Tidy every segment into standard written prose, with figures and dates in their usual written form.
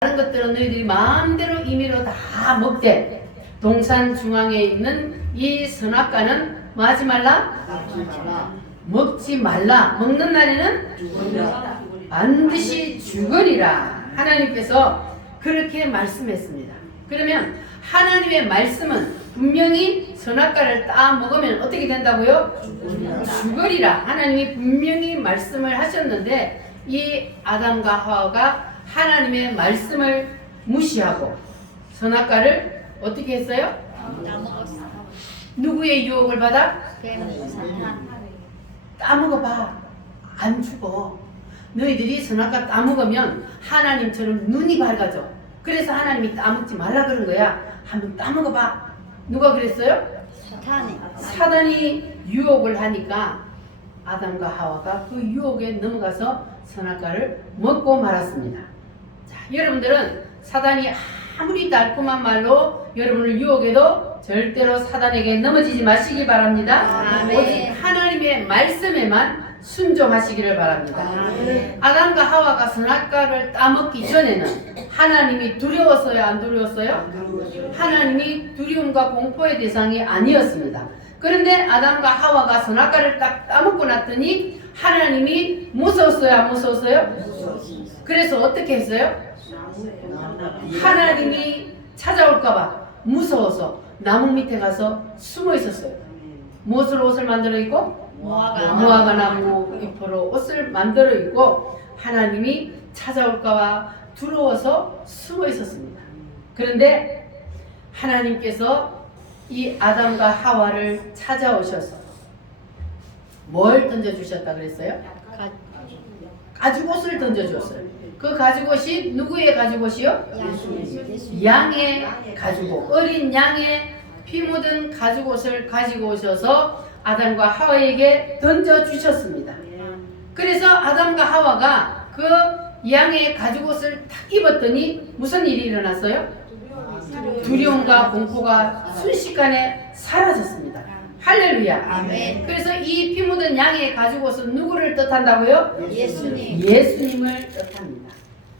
다른 것들은 너희들이 마음대로 임의로 다 먹되 동산 중앙에 있는 이 선악과는 뭐 하지 말라? 먹지 말라. 먹는 날에는 반드시 죽으리라. 하나님께서 그렇게 말씀했습니다. 그러면 하나님의 말씀은 분명히 선악과를 따 먹으면 어떻게 된다고요? 죽으리라. 하나님이 분명히 말씀을 하셨는데 이 아담과 하와가 하나님의 말씀을 무시하고 선악과를 어떻게 했어요? 누구의 유혹을 받아? 따먹어봐. 안 죽어. 너희들이 선악과 따먹으면 하나님처럼 눈이 밝아져. 그래서 하나님이 따먹지 말라 그런 거야. 한번 따먹어봐. 누가 그랬어요? 사단이 유혹을 하니까 아담과 하와가 그 유혹에 넘어가서 선악과를 먹고 말았습니다. 자, 여러분들은 사단이 아무리 달콤한 말로 여러분을 유혹해도 절대로 사단에게 넘어지지 마시기 바랍니다. 오직 하나님의 말씀에만 순종하시기를 바랍니다. 아담과 하와가 선악과를 따먹기 전에는 하나님이 두려웠어요? 안 두려웠어요? 하나님이 두려움과 공포의 대상이 아니었습니다. 그런데 아담과 하와가 선악과를 딱 따먹고 났더니 하나님이 무서웠어요? 안 무서웠어요? 그래서 어떻게 했어요? 하나님이 찾아올까봐 무서워서 나무 밑에 가서 숨어 있었어요. 무엇으로 옷을 만들어 입고? 무화과 나무 잎으로 옷을 만들어 입고 하나님이 찾아올까봐 두려워서 숨어 있었습니다. 그런데 하나님께서 이 아담과 하와를 찾아오셔서 뭘 던져주셨다 그랬어요? 가죽옷을 던져주었어요. 그 가죽옷이 누구의 가죽옷이요? 양의 가죽옷. 어린 양의 피 묻은 가죽옷을 가지고 오셔서 아담과 하와에게 던져주셨습니다. 그래서 아담과 하와가 그 양의 가죽옷을 탁 입었더니 무슨 일이 일어났어요? 두려움과 공포가 순식간에 사라졌습니다. 할렐루야. 아멘. 그래서 이 피 묻은 양의 가죽옷은 누구를 뜻한다고요? 예수님을 뜻합니다.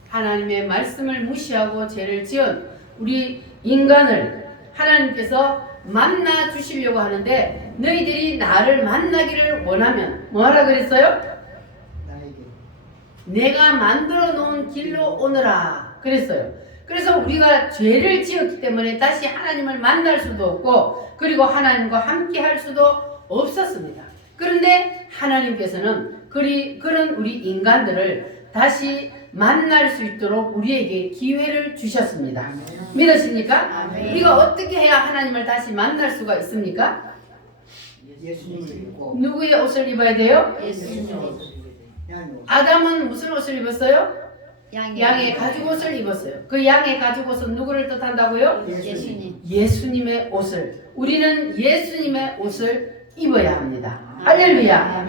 하나님의 말씀을 무시하고 죄를 지은 우리 인간을 하나님께서 만나 주시려고 하는데 너희들이 나를 만나기를 원하면 뭐하라 그랬어요? 내가 만들어 놓은 길로 오너라 그랬어요. 그래서 우리가 죄를 지었기 때문에 다시 하나님을 만날 수도 없고 그리고 하나님과 함께 할 수도 없었습니다. 그런데 하나님께서는 그런 우리 인간들을 다시 만날 수 있도록 우리에게 기회를 주셨습니다. 믿으십니까? 우리가 어떻게 해야 하나님을 다시 만날 수가 있습니까? 누구의 옷을 입어야 돼요? 아담은 무슨 옷을 입었어요? 양의 가죽옷을 입었어요. 그 양의 가죽옷은 누구를 뜻한다고요? 예수님의 옷을. 우리는 예수님의 옷을 입어야 합니다. 할렐루야.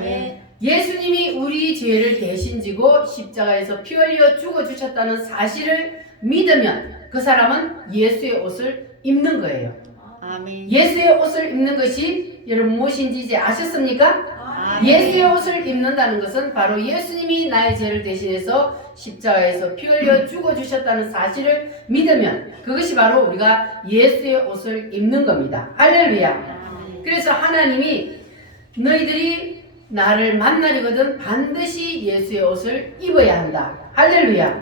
예수님이 우리 죄를 대신 지고 십자가에서 피 흘려 죽어주셨다는 사실을 믿으면 그 사람은 예수의 옷을 입는 거예요. 예수의 옷을 입는 것이 여러분 무엇인지 이제 아셨습니까? 예수의 옷을 입는다는 것은 바로 예수님이 나의 죄를 대신해서 십자가에서 피 흘려 죽어주셨다는 사실을 믿으면 그것이 바로 우리가 예수의 옷을 입는 겁니다. 할렐루야. 그래서 하나님이 너희들이 나를 만나려거든 반드시 예수의 옷을 입어야 한다. 할렐루야.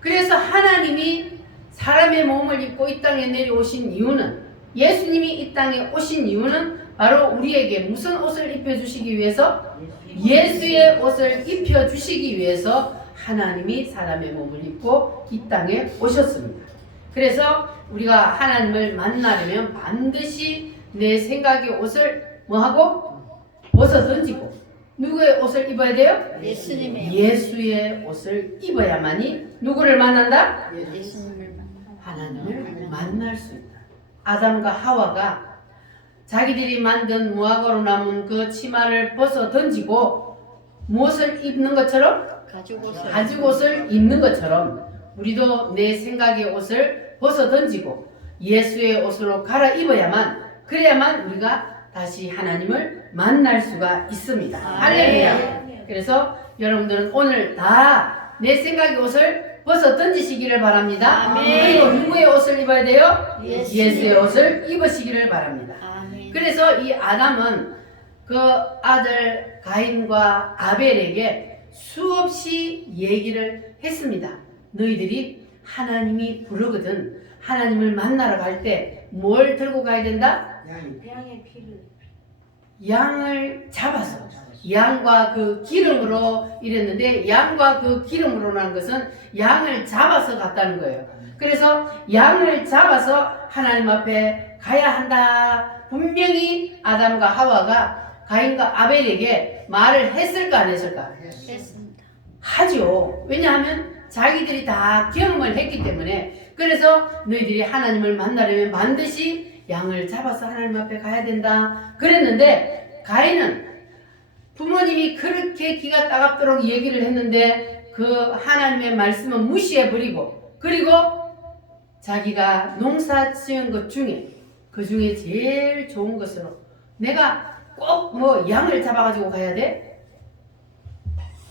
그래서 하나님이 사람의 몸을 입고 이 땅에 내려오신 이유는 예수님이 이 땅에 오신 이유는 바로 우리에게 무슨 옷을 입혀주시기 위해서? 예수의 옷을 입혀주시기 위해서 하나님이 사람의 몸을 입고 이 땅에 오셨습니다. 그래서 우리가 하나님을 만나려면 반드시 내 생각의 옷을 뭐하고? 벗어 던지고 누구의 옷을 입어야 돼요? 예수의 옷을 입어야만이 누구를 만난다? 하나님을 만날 수 있다. 아담과 하와가 자기들이 만든 무화과로 남은 그 치마를 벗어 던지고 무엇을 입는 것처럼? 가죽옷을 입는 것처럼 우리도 내 생각의 옷을 벗어 던지고 예수의 옷으로 갈아입어야만 그래야만 우리가 다시 하나님을 만날 수가 있습니다. 할렐루야. 그래서 여러분들은 오늘 다 내 생각의 옷을 벗어 던지시기를 바랍니다. 아멘. 그리고 누구의 옷을 입어야 돼요? 예수님. 예수의 옷을 입으시기를 바랍니다. 아멘. 그래서 이 아담은 그 아들 가인과 아벨에게 수없이 얘기를 했습니다. 너희들이 하나님이 부르거든 하나님을 만나러 갈 때 뭘 들고 가야 된다? 양의 피를. 양을 잡아서 양과 그 기름으로 이랬는데 양과 그 기름으로라는 것은 양을 잡아서 갔다는 거예요. 그래서 양을 잡아서 하나님 앞에 가야 한다. 분명히 아담과 하와가 가인과 아벨에게 말을 했을까 안 했을까? 했습니다. 하죠. 왜냐하면 자기들이 다 경험을 했기 때문에. 그래서 너희들이 하나님을 만나려면 반드시 양을 잡아서 하나님 앞에 가야 된다 그랬는데 가인은 부모님이 그렇게 기가 따갑도록 얘기를 했는데 그 하나님의 말씀은 무시해버리고 그리고 자기가 농사 지은 것 중에 그 중에 제일 좋은 것으로 내가 꼭 뭐 양을 잡아가지고 가야 돼?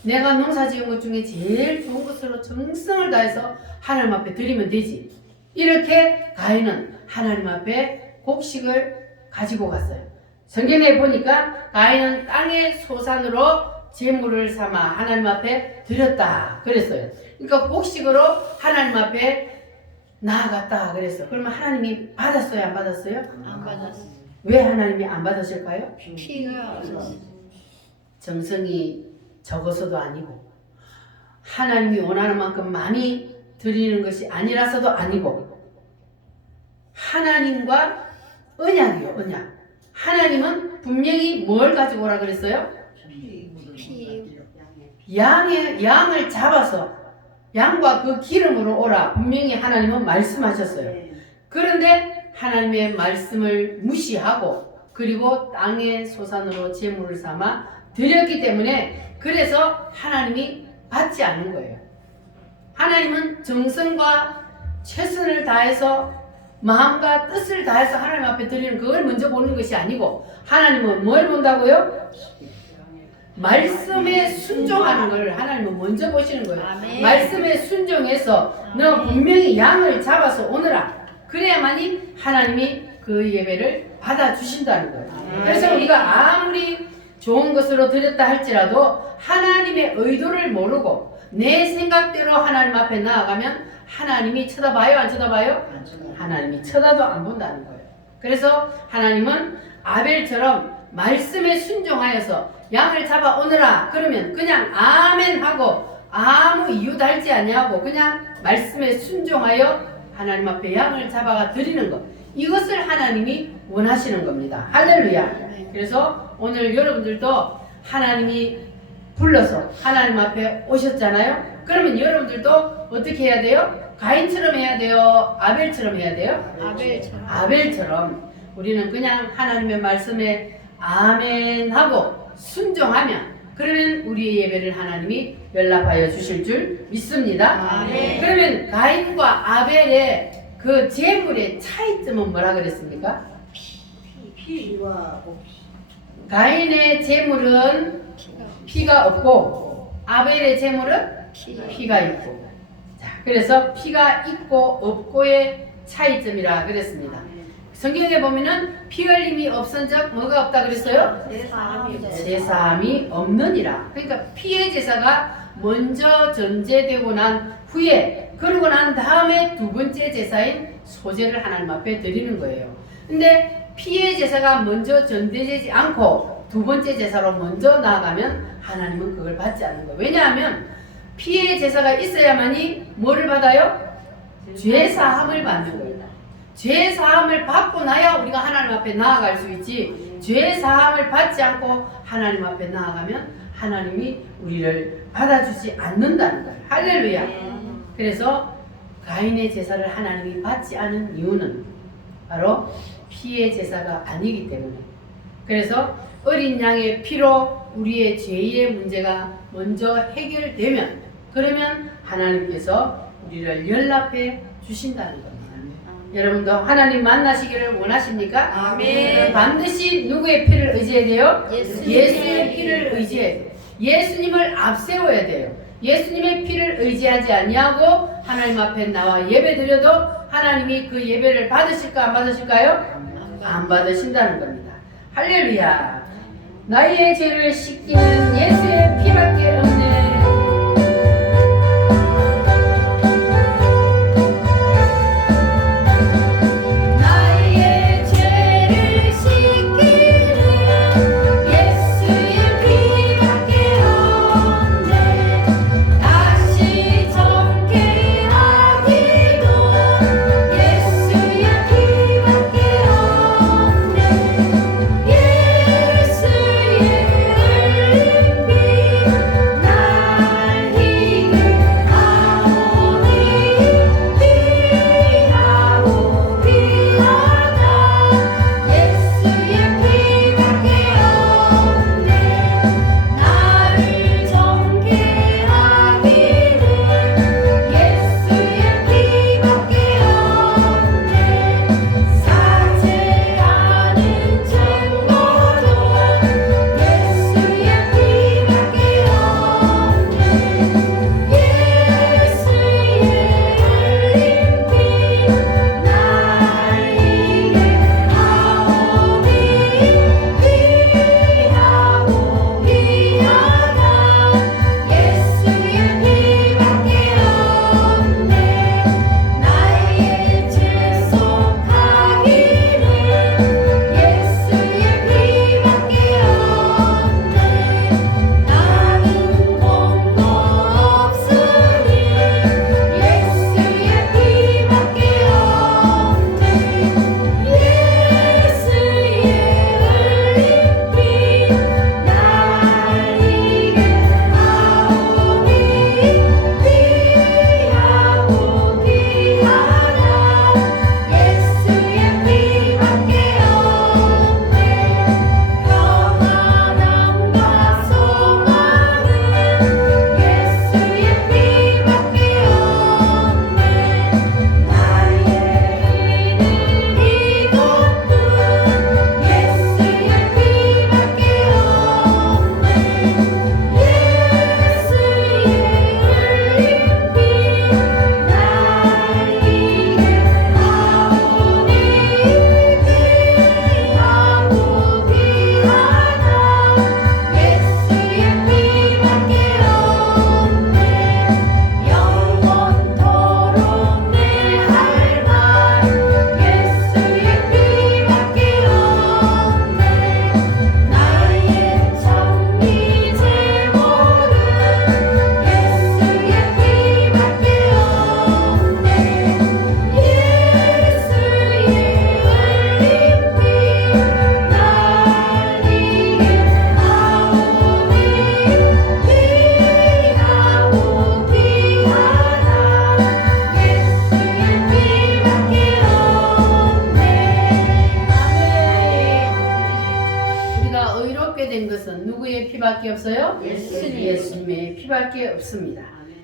내가 농사 지은 것 중에 제일 좋은 것으로 정성을 다해서 하나님 앞에 드리면 되지. 이렇게 가인은 하나님 앞에 곡식을 가지고 갔어요. 성경에 보니까 가인은 땅의 소산으로 제물을 삼아 하나님 앞에 드렸다 그랬어요. 그러니까 곡식으로 하나님 앞에 나아갔다 그랬어. 그러면 하나님이 받았어요 안 받았어요? 안 받았어요. 왜 하나님이 안 받으실까요? 피가 정성이 적어서도 아니고 하나님이 원하는 만큼 많이 드리는 것이 아니라서도 아니고 하나님과 언약이요 언약. 하나님은 분명히 뭘 가지고 오라 그랬어요? 양을 잡아서 양과 그 기름으로 오라 분명히 하나님은 말씀하셨어요. 그런데 하나님의 말씀을 무시하고 그리고 땅의 소산으로 제물을 삼아 드렸기 때문에 그래서 하나님이 받지 않는 거예요. 하나님은 정성과 최선을 다해서 마음과 뜻을 다해서 하나님 앞에 드리는 그걸 먼저 보는 것이 아니고 하나님은 뭘 본다고요? 말씀에 순종하는 걸 하나님은 먼저 보시는 거예요. 아멘. 말씀에 순종해서 너 분명히 양을 잡아서 오너라. 그래야만이 하나님이 그 예배를 받아주신다는 거예요. 그래서 우리가 아무리 좋은 것으로 드렸다 할지라도 하나님의 의도를 모르고 내 생각대로 하나님 앞에 나아가면 하나님이 쳐다봐요 안 쳐다봐요? 하나님이 쳐다도 안 본다는 거예요. 그래서 하나님은 아벨처럼 말씀에 순종하여서 양을 잡아 오너라 그러면 그냥 아멘 하고 아무 이유 달지 아니하고 그냥 말씀에 순종하여 하나님 앞에 양을 잡아가 드리는 것 이것을 하나님이 원하시는 겁니다. 할렐루야. 그래서 오늘 여러분들도 하나님이 불러서 하나님 앞에 오셨잖아요. 그러면 여러분들도 어떻게 해야 돼요? 가인처럼 해야 돼요? 아벨처럼 해야 돼요? 아벨처럼 우리는 그냥 하나님의 말씀에 아멘 하고 순종하면 그러면 우리의 예배를 하나님이 연락하여 주실 줄 믿습니다. 아멘. 그러면 가인과 아벨의 그 제물의 차이점은 뭐라 그랬습니까? 피와 가인의 제물은 피가 없고 아벨의 제물은 피가 있고 자 그래서 피가 있고 없고의 차이점이라 그랬습니다. 성경에 보면은 피 흘림이 없은 적 뭐가 없다 그랬어요? 제사함이 없느니라. 그러니까 피의 제사가 먼저 전제되고 난 후에 그러고 난 다음에 두 번째 제사인 소제를 하나님 앞에 드리는 거예요. 근데 피의 제사가 먼저 전제되지 않고 두 번째 제사로 먼저 나아가면 하나님은 그걸 받지 않는 거예요. 왜냐하면 피의 제사가 있어야만이 뭐를 받아요? 죄사함을 받는 거예요. 죄사함을 받고 나야 우리가 하나님 앞에 나아갈 수 있지 죄사함을 받지 않고 하나님 앞에 나아가면 하나님이 우리를 받아주지 않는다는 거예요. 할렐루야. 그래서 가인의 제사를 하나님이 받지 않은 이유는 바로 피의 제사가 아니기 때문에 그래서 어린 양의 피로 우리의 죄의 문제가 먼저 해결되면 그러면 하나님께서 우리를 연락해 주신다는 겁니다. 여러분도 하나님 만나시기를 원하십니까? 아멘. 반드시 누구의 피를 의지해야 돼요? 예수님의 예수의 피를 의지해야 돼요. 예수님을 앞세워야 돼요. 예수님의 피를 의지하지 아니하고 하나님 앞에 나와 예배 드려도 하나님이 그 예배를 받으실까 안 받으실까요? 안 받으신다는 겁니다. 할렐루야. 나의 죄를 씻기는 예수의 피밖에 없네. 나의 죄를 씻기는 예수의 피밖에 없네. 다시 정케 하기도 예수의 피밖에 없네. 예수의 흘린 피 날 희게 하오니 피하고 피하다 예수의 피밖에 없네. 나를 정케 하기는 예수의 피밖에 없네. 사죄하는 증거도 예수의 피밖에 없네. 예수의 흘린 피날 희게 하오니 피하고 피하다 예수의 피밖에 없네. 나의 죄 속하기는 예수의 피밖에 없네. 나는 공로 없으니 예수의 피밖에 없네. 예수의 흘린 피날 희게 하오니 피하고 피하다 예수의 피밖에 없네. 평안함과 소망은 예수의 피밖에 없네. 나의 일은 이것뿐 예수의 피밖에 없네. 예수의 흘린 피날 희게 하오니 피하고 피하다 예수의 피밖에 없네. 영원토록 내 할 말 예수의 피밖에 없네. 나의 정리 제목은 예수의 피밖에 없네. 예수의 흘린 피날 희게 하오니 피하고 피하다 예수의 피밖에 없네. 아멘. 우리가 의롭게 된 것은 누구의 피밖에 없어요? 예수님의 피밖에 없습니다.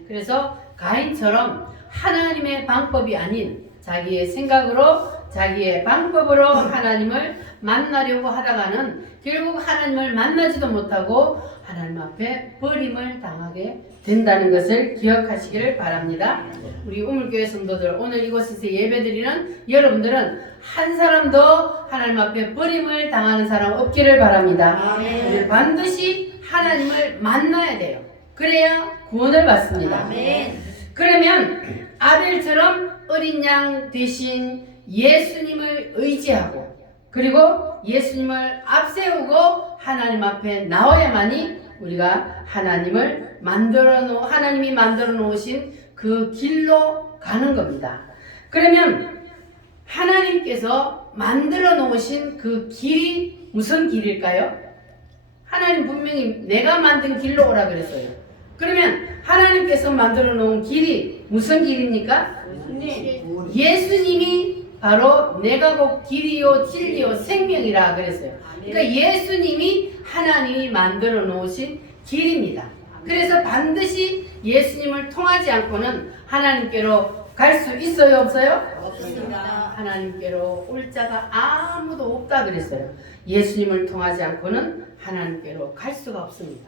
그래서 가인처럼 하나님의 방법이 아닌 자기의 생각으로 자기의 방법으로 하나님을 만나려고 하다가는 결국 하나님을 만나지도 못하고 하나님 앞에 버림을 당하게 된다는 것을 기억하시기를 바랍니다. 우리 우물교회 성도들, 오늘 이곳에서 예배드리는 여러분들은 한 사람도 하나님 앞에 버림을 당하는 사람 없기를 바랍니다. 우리 반드시 하나님을 만나야 돼요. 그래야 구원을 받습니다. 아멘. 그러면 아벨처럼 어린 양 대신 예수님을 의지하고 그리고 예수님을 앞세우고 하나님 앞에 나와야만이 우리가 하나님이 만들어 놓으신 그 길로 가는 겁니다. 그러면 하나님께서 만들어 놓으신 그 길이 무슨 길일까요? 하나님 분명히 내가 만든 길로 오라 그랬어요. 그러면 하나님께서 만들어 놓은 길이 무슨 길입니까? 예수님이 바로 내가 곧 길이요 진리요 생명이라 그랬어요. 그러니까 예수님이 하나님이 만들어 놓으신 길입니다. 그래서 반드시 예수님을 통하지 않고는 하나님께로 갈 수 있어요, 없어요? 없습니다. 하나님께로 올 자가 아무도 없다 그랬어요. 예수님을 통하지 않고는 하나님께로 갈 수가 없습니다.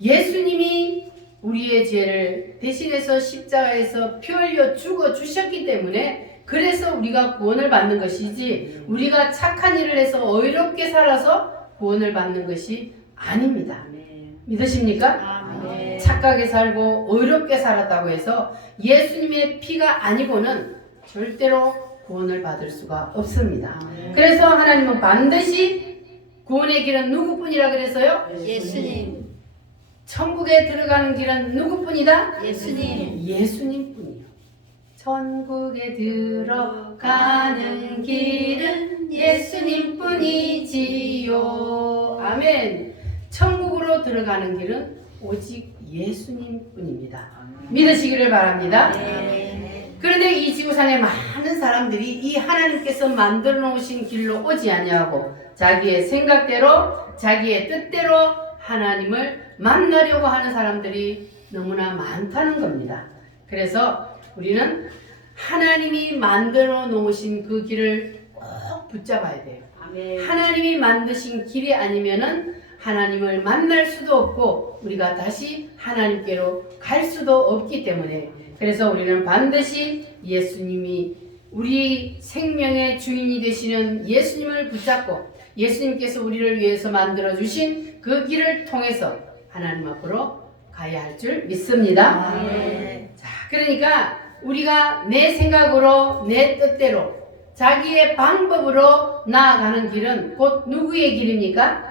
예수님이 우리의 죄를 대신해서 십자가에서 피 흘려 죽어 주셨기 때문에 그래서 우리가 구원을 받는 것이지 우리가 착한 일을 해서 어이롭게 살아서 구원을 받는 것이 아닙니다. 믿으십니까? 아멘. 착하게 살고 어이롭게 살았다고 해서 예수님의 피가 아니고는 절대로 구원을 받을 수가 없습니다. 그래서 하나님은 반드시 구원의 길은 누구뿐이라 그래서요? 예수님. 천국에 들어가는 길은 누구뿐이다? 예수님. 예수님뿐이요. 천국에 들어가는 길은 예수님뿐이지요. 아멘. 천국으로 들어가는 길은 오직 예수님뿐입니다. 믿으시기를 바랍니다. 그런데 이 지구상에 많은 사람들이 이 하나님께서 만들어 놓으신 길로 오지 아니하고 자기의 생각대로 자기의 뜻대로 하나님을 만나려고 하는 사람들이 너무나 많다는 겁니다. 그래서 우리는 하나님이 만들어 놓으신 그 길을 꼭 붙잡아야 돼요. 하나님이 만드신 길이 아니면은 하나님을 만날 수도 없고 우리가 다시 하나님께로 갈 수도 없기 때문에 그래서 우리는 반드시 예수님이 우리 생명의 주인이 되시는 예수님을 붙잡고 예수님께서 우리를 위해서 만들어 주신 그 길을 통해서 하나님 앞으로 가야 할 줄 믿습니다. 자, 그러니까 우리가 내 생각으로 내 뜻대로 자기의 방법으로 나아가는 길은 곧 누구의 길입니까?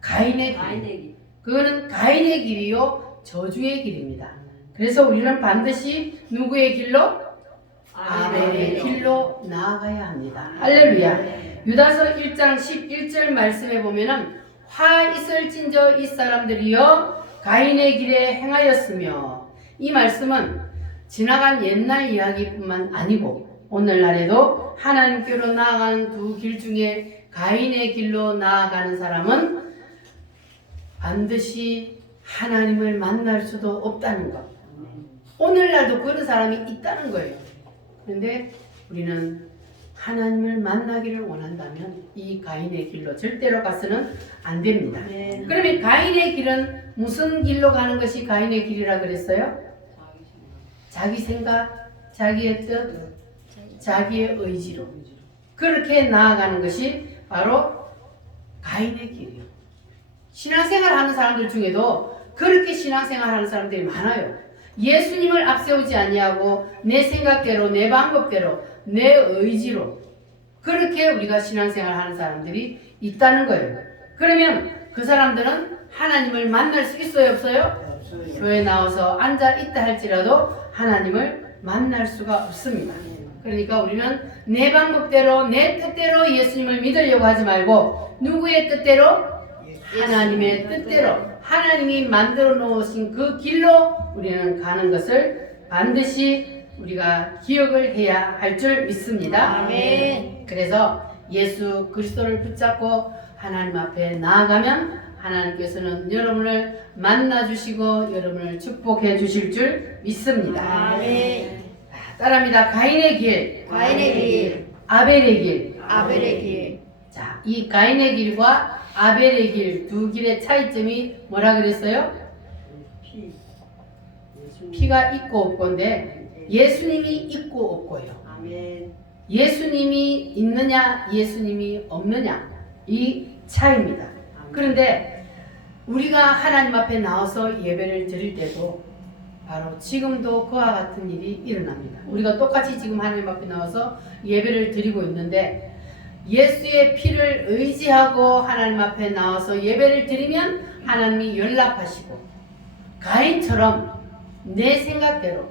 가인의 길. 그거는 가인의 길이요 저주의 길입니다. 그래서 우리는 반드시 누구의 길로? 아벨의 길로 나아가야 합니다. 할렐루야. 유다서 1장 11절 말씀에 보면은 화 있을진저 이 사람들이여 가인의 길에 행하였으며 이 말씀은 지나간 옛날 이야기뿐만 아니고 오늘날에도 하나님께로 나아가는 두 길 중에 가인의 길로 나아가는 사람은 반드시 하나님을 만날 수도 없다는 것. 오늘날도 그런 사람이 있다는 거예요. 그런데 우리는 하나님을 만나기를 원한다면 이 가인의 길로 절대로 가서는 안 됩니다. 그러면 가인의 길은 무슨 길로 가는 것이 가인의 길이라 그랬어요? 자기 생각, 자기의 뜻, 자기의 의지로 그렇게 나아가는 것이 바로 가인의 길이에요. 신앙생활 하는 사람들 중에도 그렇게 신앙생활 하는 사람들이 많아요. 예수님을 앞세우지 아니하고 내 생각대로 내 방법대로 내 의지로 그렇게 우리가 신앙생활 하는 사람들이 있다는 거예요. 그러면 그 사람들은 하나님을 만날 수 있어요 없어요? 교회 나와서 앉아 있다 할지라도 하나님을 만날 수가 없습니다. 그러니까 우리는 내 방법대로 내 뜻대로 예수님을 믿으려고 하지 말고 누구의 뜻대로? 하나님의 뜻대로 하나님이 만들어 놓으신 그 길로 우리는 가는 것을 반드시 우리가 기억을 해야 할 줄 믿습니다. 아멘. 그래서 예수 그리스도를 붙잡고 하나님 앞에 나아가면 하나님께서는 여러분을 만나주시고 여러분을 축복해 주실 줄 믿습니다. 아멘. 따라합니다. 가인의 길, 가인의 길, 아벨의 길. 아벨의 길. 자, 이 가인의 길과 아벨의 길 두 길의 차이점이 뭐라 그랬어요? 피가 있고 없고인데 예수님이 있고 없고요. 예수님이 있느냐 예수님이 없느냐 이 차이입니다. 그런데 우리가 하나님 앞에 나와서 예배를 드릴 때도 바로 지금도 그와 같은 일이 일어납니다. 우리가 똑같이 지금 하나님 앞에 나와서 예배를 드리고 있는데 예수의 피를 의지하고 하나님 앞에 나와서 예배를 드리면 하나님이 연락하시고 가인처럼 내 생각대로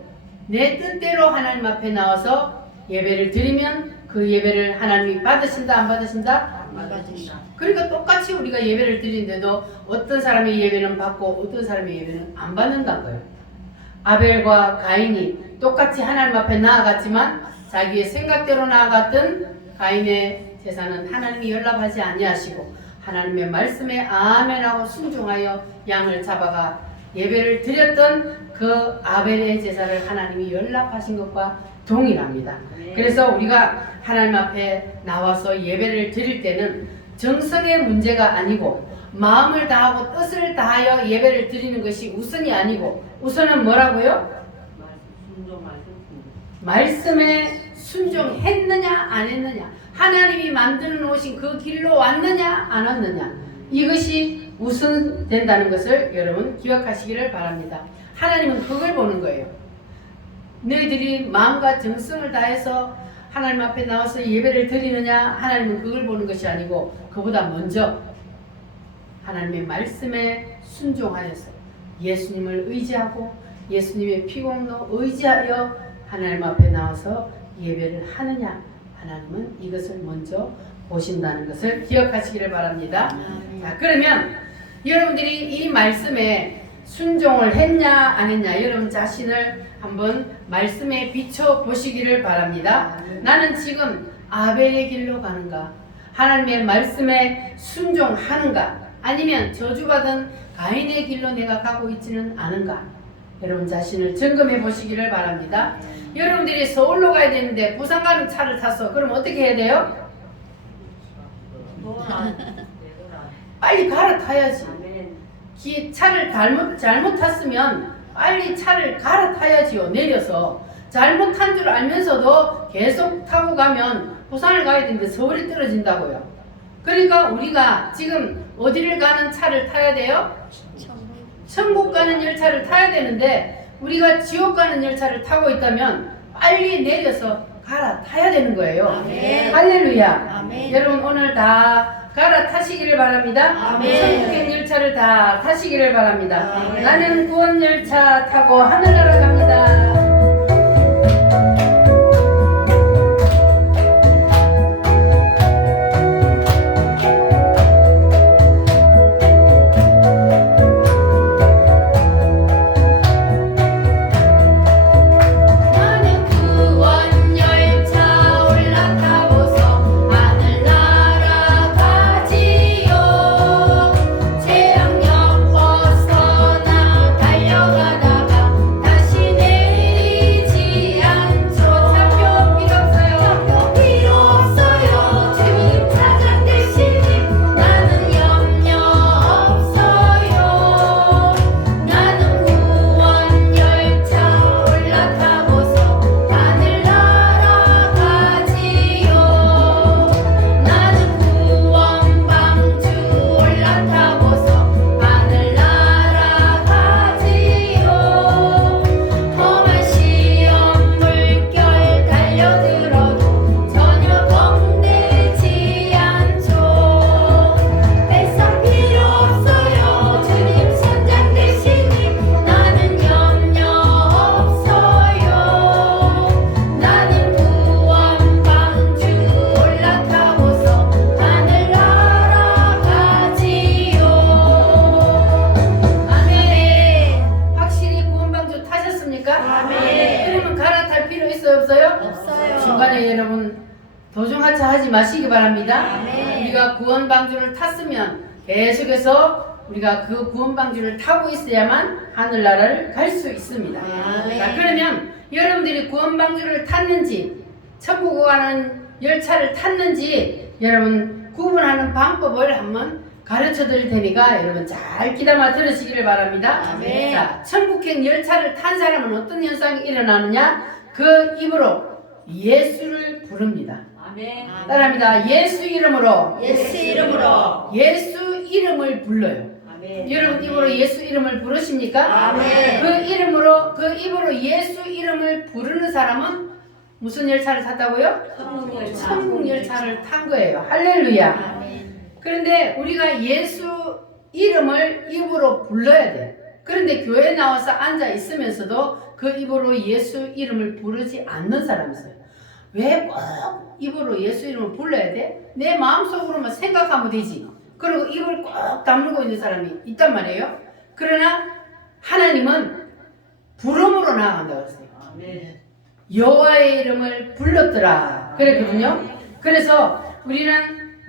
내 뜻대로 하나님 앞에 나와서 예배를 드리면 그 예배를 하나님이 받으신다 안 받으신다? 안 받으신다. 그러니까 똑같이 우리가 예배를 드리는데도 어떤 사람의 예배는 받고 어떤 사람의 예배는 안 받는다는 거예요. 아벨과 가인이 똑같이 하나님 앞에 나아갔지만 자기의 생각대로 나아갔던 가인의 제사는 하나님이 연락하지 아니하시고 하나님의 말씀에 아멘하고 순종하여 양을 잡아가 예배를 드렸던 그 아벨의 제사를 하나님이 연락하신 것과 동일합니다. 그래서 우리가 하나님 앞에 나와서 예배를 드릴 때는 정성의 문제가 아니고 마음을 다하고 뜻을 다하여 예배를 드리는 것이 우선이 아니고 우선은 뭐라고요? 말씀에 순종했느냐 안 했느냐, 하나님이 만들어 놓으신 그 길로 왔느냐 안 왔느냐, 이것이 우선된다는 것을 여러분 기억하시기를 바랍니다. 하나님은 그걸 보는 거예요. 너희들이 마음과 정성을 다해서 하나님 앞에 나와서 예배를 드리느냐, 하나님은 그걸 보는 것이 아니고 그보다 먼저 하나님의 말씀에 순종하여서 예수님을 의지하고 예수님의 피공로 의지하여 하나님 앞에 나와서 예배를 하느냐, 하나님은 이것을 먼저 보신다는 것을 기억하시기를 바랍니다. 자, 그러면 여러분들이 이 말씀에 순종을 했냐 안 했냐, 여러분 자신을 한번 말씀에 비춰 보시기를 바랍니다. 나는 지금 아벨의 길로 가는가, 하나님의 말씀에 순종하는가, 아니면 저주받은 가인의 길로 내가 가고 있지는 않은가, 여러분 자신을 점검해 보시기를 바랍니다. 여러분들이 서울로 가야 되는데 부산 가는 차를 탔어. 그럼 어떻게 해야 돼요? 빨리 갈아타야지. 차를 잘못 탔으면 빨리 차를 갈아타야지요. 내려서. 잘못한 줄 알면서도 계속 타고 가면 부산을 가야 되는데 서울이 떨어진다고요. 그러니까 우리가 지금 어디를 가는 차를 타야 돼요? 천국 가는 열차를 타야 되는데 우리가 지옥 가는 열차를 타고 있다면 빨리 내려서 갈아타야 되는 거예요. 아멘. 할렐루야. 아멘. 여러분 오늘 다 갈아타시기를 바랍니다. 아멘. 천국행 열차를 다 타시기를 바랍니다. 아멘. 나는 구원 열차 타고 하늘나라 갑니다. 중간에 여러분 도중하차 하지 마시기 바랍니다. 우리가 구원방주를 탔으면 계속해서 우리가 그 구원방주를 타고 있어야만 하늘나라를 갈 수 있습니다. 자, 그러면 여러분들이 구원방주를 탔는지 천국 가는 열차를 탔는지 여러분 구분하는 방법을 한번 가르쳐 드릴 테니까 여러분 잘 귀담아 들으시기를 바랍니다. 아멘. 자, 천국행 열차를 탄 사람은 어떤 현상이 일어나느냐? 그 입으로 예수를 부릅니다. 아멘. 따라합니다. 예수 이름으로. 예수 이름으로. 예수 이름을 불러요. 아멘. 여러분 입으로 예수 이름을 부르십니까? 아멘. 그 입으로 예수 이름을 부르는 사람은 무슨 열차를 탔다고요? 천국 열차를 탄 거예요. 할렐루야. 아멘. 그런데 우리가 예수 이름을 입으로 불러야 돼. 그런데 교회에 나와서 앉아 있으면서도 그 입으로 예수 이름을 부르지 않는 사람이 있어요. 왜 꼭 입으로 예수 이름을 불러야 돼? 내 마음속으로만 생각하면 되지. 그리고 입을 꼭 다물고 있는 사람이 있단 말이에요. 그러나 하나님은 부름으로 나아간다고 했어요. 여호와의 이름을 불렀더라 그랬거든요. 그래서 우리는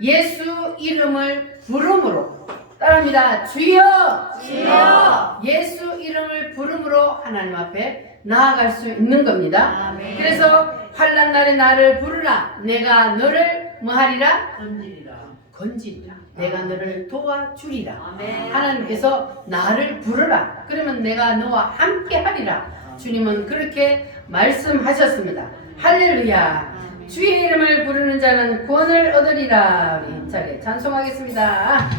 예수 이름을 부름으로, 따라합니다. 주여! 주여! 예수 이름을 부름으로 하나님 앞에 나아갈 수 있는 겁니다. 아멘. 그래서 환난 날에 나를 부르라. 내가 너를 뭐하리라? 건지리라. 건지리라. 내가 너를 도와주리라. 아멘. 하나님께서 나를 부르라. 그러면 내가 너와 함께 하리라. 주님은 그렇게 말씀하셨습니다. 할렐루야. 주의 이름을 부르는 자는 구원을 얻으리라. 우리 힘차게 찬송하겠습니다.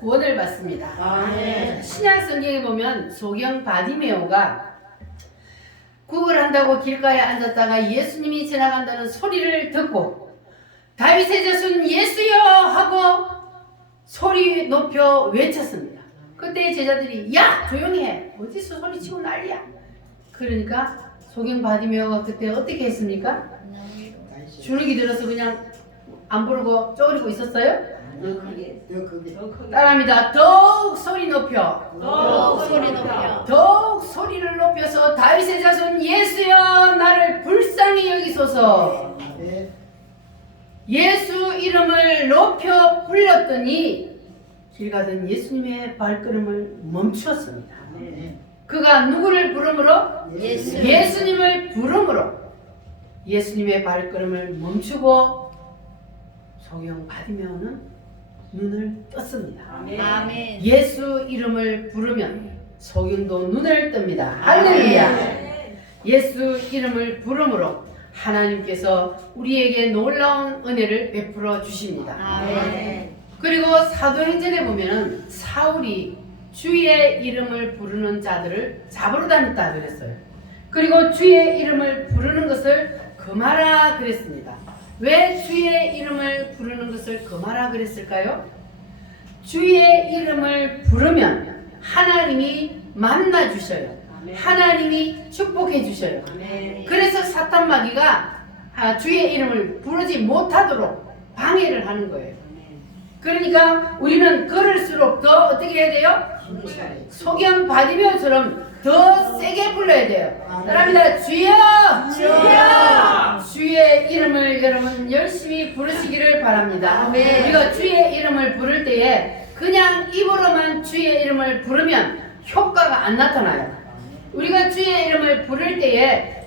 구원을 받습니다. 아멘. 신약 성경에 보면 소경 바디메오가 구걸한다고 길가에 앉았다가 예수님이 지나간다는 소리를 듣고 다윗의 자손 예수여 하고 소리 높여 외쳤습니다. 그때 제자들이 야 조용히 해, 어디서 소리치고 난리야. 그러니까 소경 바디메오가 그때 어떻게 했습니까? 주눅이 들어서 그냥 안 부르고 쪼그리고 있었어요? 따라합니다. 더욱 소리 높여. 더욱 소리를 높여서 다윗의 자손 예수여 나를 불쌍히 여기소서. 예수 이름을 높여 불렀더니 길 가던 예수님의 발걸음을 멈추었습니다. 그가 누구를 부름으로? 예수님을 부름으로 예수님의 발걸음을 멈추고 소경 바디메오는 눈을 떴습니다. 아멘. 예수 이름을 부르면 소경도 눈을 뜹니다. 할렐루야. 예수 이름을 부름으로 하나님께서 우리에게 놀라운 은혜를 베풀어 주십니다. 아멘. 그리고 사도행전에 보면은 사울이 주의 이름을 부르는 자들을 잡으러 다녔다 그랬어요. 그리고 주의 이름을 부르는 것을 금하라 그랬습니다. 왜 주의 이름을 부르는 것을 금하라 그랬을까요? 주의 이름을 부르면 하나님이 만나 주셔요. 하나님이 축복해 주셔요. 그래서 사탄 마귀가 주의 이름을 부르지 못하도록 방해를 하는 거예요. 그러니까 우리는 걸을수록 더 어떻게 해야 돼요? 소경 바디메오처럼 더 세게 불러야 돼요. 따라합니다. 주여! 주여! 주의 이름을 여러분 열심히 부르시기를 바랍니다. 아멘. 우리가 주의 이름을 부를 때에 그냥 입으로만 주의 이름을 부르면 효과가 안 나타나요. 우리가 주의 이름을 부를 때에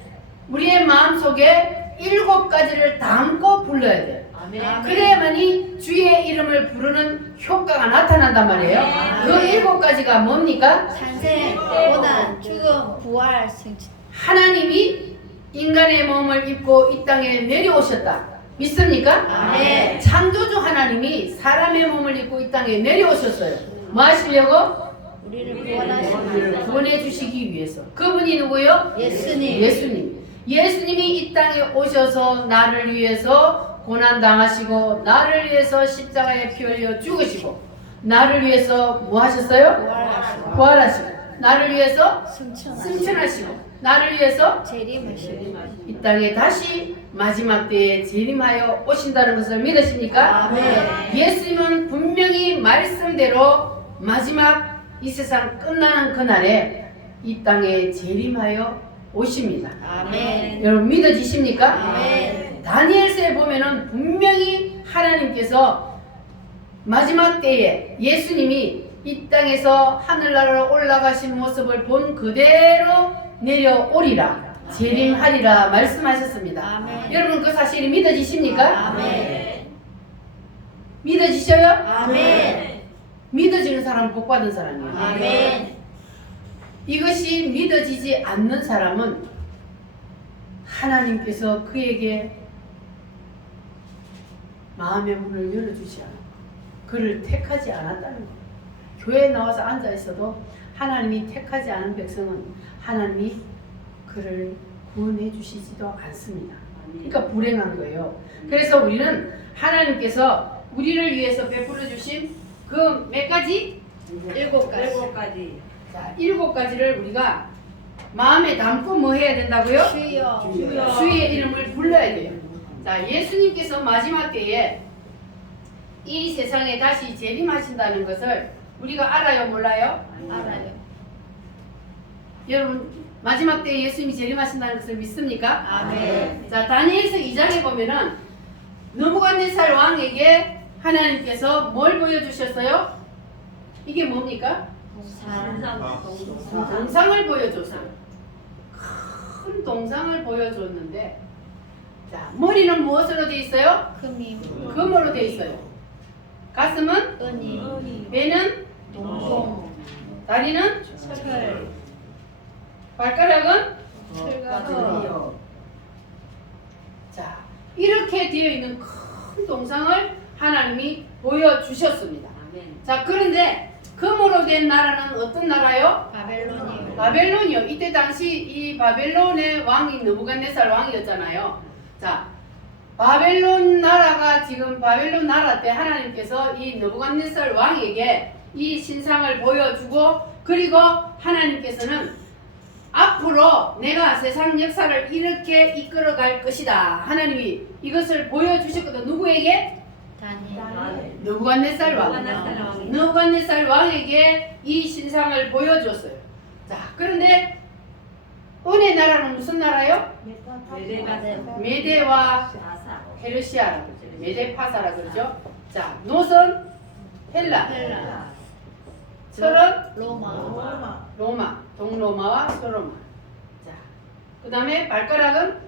우리의 마음속에 7가지를 담고 불러야 돼요. 그래야만이 주의 이름을 부르는 효과가 나타난단 말이에요. 그 7가지가 뭡니까? 탄생, 고난, 죽음, 부활, 승천. 하나님이 인간의 몸을 입고 이 땅에 내려오셨다. 믿습니까? 아멘. 창조주 하나님이 사람의 몸을 입고 이 땅에 내려오셨어요. 뭐 하시려고? 우리를 우리를 구원하시는 구원해 주시기 위해서. 그분이 누구요? 예수님. 예수님이 이 땅에 오셔서 나를 위해서 고난 당하시고 나를 위해서 십자가에 피 흘려 죽으시고 나를 위해서 뭐 하셨어요? 부활하시고 나를 위해서 승천하시고 나를 위해서 재림하시고 이 땅에 다시 마지막 때에 재림하여 오신다는 것을 믿으십니까? 아멘. 예수님은 분명히 말씀대로 마지막 이 세상 끝나는 그날에 이 땅에 재림하여 오십니다. 아멘. 여러분 믿어지십니까? 아멘. 다니엘서에 보면은 분명히 하나님께서 마지막 때에 예수님이 이 땅에서 하늘나라로 올라가신 모습을 본 그대로 내려오리라 재림하리라 말씀하셨습니다. 아멘. 여러분 그 사실이 믿어지십니까? 아멘. 믿어지셔요? 아멘. 믿어지는 사람은 복받은 사람이에요. 아멘. 이것이 믿어지지 않는 사람은 하나님께서 그에게 마음의 문을 열어주지 않고 그를 택하지 않았다는 거예요. 교회에 나와서 앉아있어도 하나님이 택하지 않은 백성은 하나님이 그를 구원해 주시지도 않습니다. 그러니까 불행한 거예요. 그래서 우리는 하나님께서 우리를 위해서 베풀어 주신 그 몇 가지? 7가지. 자, 7가지를 우리가 마음에 담고 뭐 해야 된다고요? 주여. 주의 이름을 불러야 돼요. 자, 예수님께서 마지막 때에 이 세상에 다시 재림하신다는 것을 우리가 알아요, 몰라요? 알아요. 여러분, 마지막 때에 예수님이 재림하신다는 것을 믿습니까? 아멘. 자, 다니엘서 2장에 보면은 느부갓네살 왕에게 하나님께서 뭘 보여주셨어요? 이게 뭡니까? 동상을 보여줬어요. 큰 동상을 보여줬는데, 자, 머리는 무엇으로 되어 있어요? 금이. 금으로 되어 있어요. 가슴은? 은이. 배는? 동동. 다리는? 철. 발가락은? 철과 자, 이렇게 되어 있는 큰 동상을 하나님이 보여주셨습니다. 자, 그런데 금으로 된 나라는 어떤 나라요? 바벨론이요. 바벨론이요. 이때 당시 이 바벨론의 왕이 느부갓네살 왕이었잖아요. 자, 바벨론 나라가 지금 바벨론 나라 때 하나님께서 이 느부갓네살 왕에게 이 신상을 보여주고 그리고 하나님께서는 앞으로 내가 세상 역사를 이렇게 이끌어갈 것이다. 하나님이 이것을 보여주셨거든. 누구에게? 다니엘. 느부갓네살 왕. 느부갓네살 왕에게 이 신상을 보여줬어요. 자, 그런데 은혜 나라는 무슨 나라요? 메데와 페르시아라 그러죠. 메데파사라 그러죠. 자, 노선 헬라, 헬라. 철은 로마. 로마, 동로마와 서로마. 자, 그 다음에 발가락은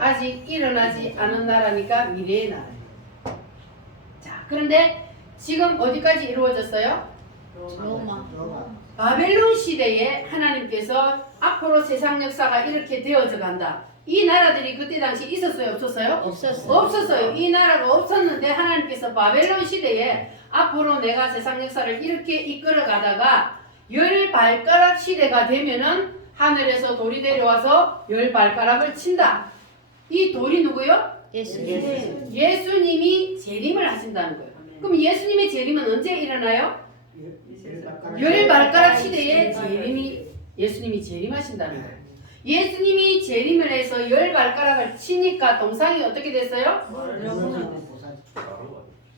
아직 일어나지 않은 나라니까 미래의 나라. 자, 그런데 지금 어디까지 이루어졌어요? 로마. 바벨론 시대에 하나님께서 앞으로 세상 역사가 이렇게 되어져 간다. 이 나라들이 그때 당시 있었어요? 없었어요? 없었어요. 없었어요. 이 나라가 없었는데 하나님께서 바벨론 시대에 앞으로 내가 세상 역사를 이렇게 이끌어 가다가 열 발가락 시대가 되면은 하늘에서 돌이 내려와서 열 발가락을 친다. 이 돌이 누구요? 예수님. 예수님이 재림을 하신다는 거예요. 그럼 예수님의 재림은 언제 일어나요? 열 발가락 시대에 예수님이 재림하신다는 거예요. 예수님이 재림을 해서 열 발가락을 치니까 동상이 어떻게 됐어요?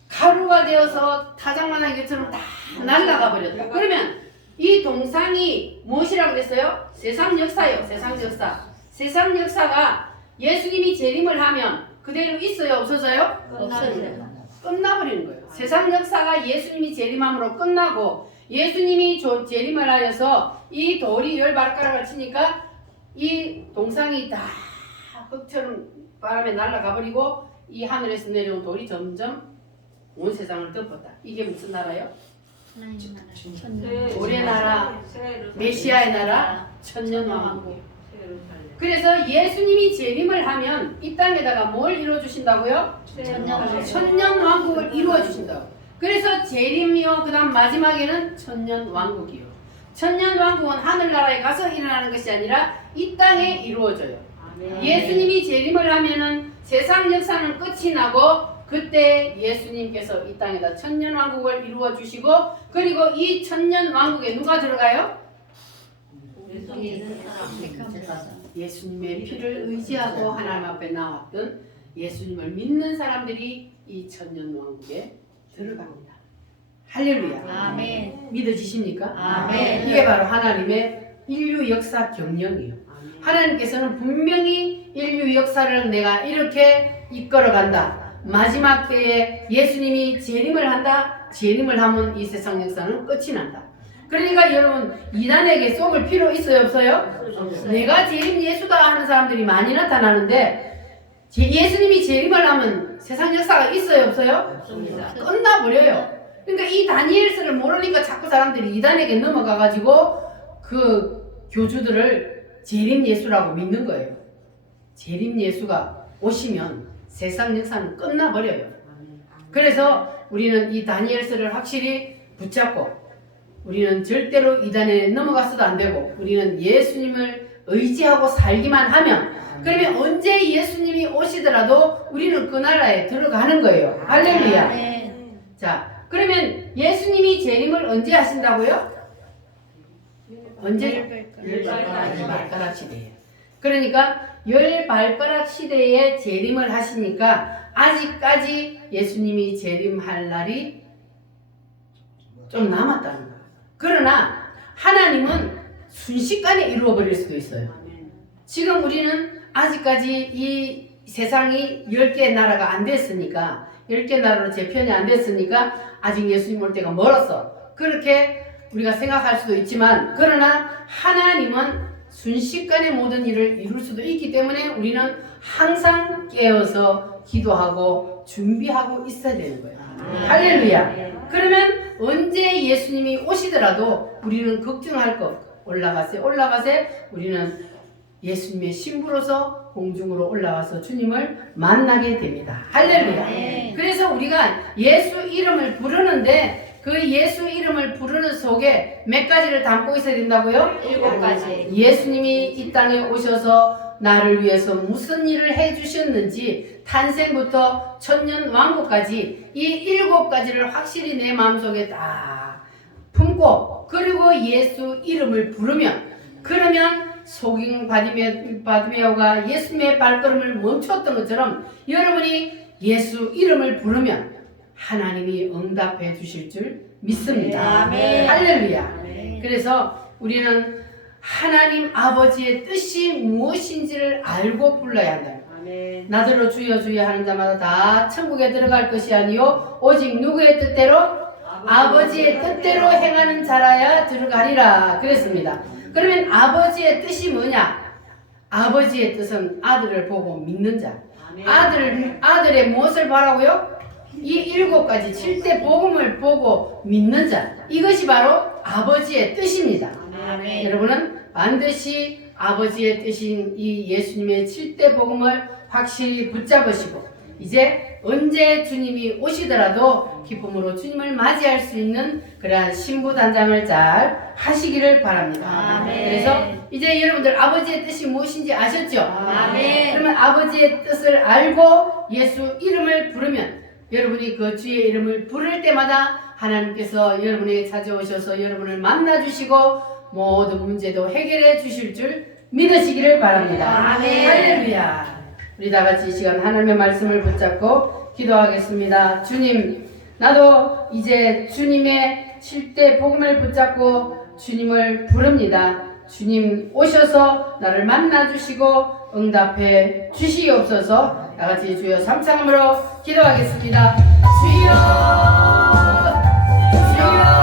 가루가 되어서 타작만한 것처럼 다 날아가 버렸다. 그러면 이 동상이 무엇이라고 그랬어요? 세상 역사예요. 세상 역사. 세상 역사가 예수님이 재림을 하면 그대로 있어요? 없어져요? 없어져요. 끝나버리는 거예요. 세상 역사가 예수님이 재림함으로 끝나고 예수님이 재림을 하여서 이 돌이 열 발가락을 치니까 이 동상이 다 흙처럼 바람에 날아가 버리고 이 하늘에서 내려온 돌이 점점 온 세상을 덮었다. 이게 무슨 나라요? 하나님 나라. 천년. 돌의 나라, 메시아의 나라, 천년왕국. 그래서 예수님이 재림을 하면 이 땅에다가 뭘 이루어 주신다고요? 천년왕국을 이루어 주신다고. 그래서 재림이요, 그 다음 마지막에는 천년왕국이요. 천년왕국은 하늘나라에 가서 일어나는 것이 아니라 이 땅에 이루어져요. 예수님이 재림을 하면은 세상 역사는 끝이 나고 그때 예수님께서 이 땅에다 천년왕국을 이루어 주시고 그리고 이 천년왕국에 누가 들어가요? 예수님의 피를 의지하고 하나님 앞에 나왔던 예수님을 믿는 사람들이 이 천년왕국에 들어갑니다. 할렐루야. 아멘. 믿어지십니까? 아멘. 이게 바로 하나님의 인류 역사 경영이에요. 하나님께서는 분명히 인류 역사를 내가 이렇게 이끌어간다. 마지막 때에 예수님이 재림을 한다. 재림을 하면 이 세상 역사는 끝이 난다. 그러니까 여러분 이단에게 속을 필요 있어요? 없어요? 내가 재림 예수다 하는 사람들이 많이 나타나는데 예수님이 재림을 하면 세상 역사가 있어요? 없어요? 끝나버려요. 그러니까 이 다니엘서를 모르니까 자꾸 사람들이 이단에게 넘어가가지고 그 교주들을 재림 예수라고 믿는 거예요. 재림 예수가 오시면 세상 역사는 끝나버려요. 그래서 우리는 이 다니엘서를 확실히 붙잡고 우리는 절대로 이단에 넘어가서도 안 되고 우리는 예수님을 의지하고 살기만 하면 그러면 언제 예수님이 오시더라도 우리는 그 나라에 들어가는 거예요. 할렐루야. 자, 그러면 예수님이 재림을 언제 하신다고요? 언제? 열 발가락 시대에. 그러니까 열 발가락 시대에 재림을 하시니까 아직까지 예수님이 재림할 날이 좀 남았다는 거예요. 그러나 하나님은 순식간에 이루어버릴 수도 있어요. 지금 우리는 아직까지 이 세상이 10개의 나라가 안 됐으니까 10개 나라로 재편이 안 됐으니까 아직 예수님 올 때가 멀었어. 그렇게 우리가 생각할 수도 있지만 그러나 하나님은 순식간에 모든 일을 이룰 수도 있기 때문에 우리는 항상 깨어서 기도하고 준비하고 있어야 되는 거예요. 할렐루야. 그러면 언제 예수님이 오시더라도 우리는 걱정할 것 올라가세 우리는 예수님의 신부로서 공중으로 올라와서 주님을 만나게 됩니다. 할렐루야. 그래서 우리가 예수 이름을 부르는데 그 예수 이름을 부르는 속에 몇 가지를 담고 있어야 된다고요? 7가지. 예수님이 이 땅에 오셔서 나를 위해서 무슨 일을 해주셨는지 탄생부터 천년왕국까지 이 7가지를 확실히 내 마음속에 다 품고 그리고 예수 이름을 부르면 그러면 소경 바디메오가 예수님의 발걸음을 멈췄던 것처럼 여러분이 예수 이름을 부르면 하나님이 응답해 주실 줄 믿습니다. 아멘. 할렐루야. 아멘. 그래서 우리는 하나님 아버지의 뜻이 무엇인지를 알고 불러야 한다. 나더러 주여 주여 하는 자마다 다 천국에 들어갈 것이 아니요 오직 누구의 뜻대로? 아버지의 뜻대로 행하는 자라야 들어가리라 그랬습니다. 그러면 아버지의 뜻이 뭐냐? 아버지의 뜻은 아들을 보고 믿는 자. 아들의 무엇을 바라고요? 이 7가지 7대 복음을 보고 믿는 자. 이것이 바로 아버지의 뜻입니다. 아멘. 여러분은 반드시 아버지의 뜻인 이 예수님의 7대 복음을 확실히 붙잡으시고 이제 언제 주님이 오시더라도 기쁨으로 주님을 맞이할 수 있는 그러한 신부단장을 잘 하시기를 바랍니다. 아멘. 그래서 이제 여러분들 아버지의 뜻이 무엇인지 아셨죠? 아멘. 그러면 아버지의 뜻을 알고 예수 이름을 부르면 여러분이 그 주의 이름을 부를 때마다 하나님께서 여러분에게 찾아오셔서 여러분을 만나주시고 모든 문제도 해결해 주실 줄 믿으시기를 바랍니다. 아멘. 할렐루야. 우리 다 같이 이 시간 하나님의 말씀을 붙잡고 기도하겠습니다. 주님, 나도 이제 주님의 7대 복음을 붙잡고 주님을 부릅니다. 주님 오셔서 나를 만나주시고 응답해 주시옵소서. 다 같이 주여 삼창으로 기도하겠습니다. 주여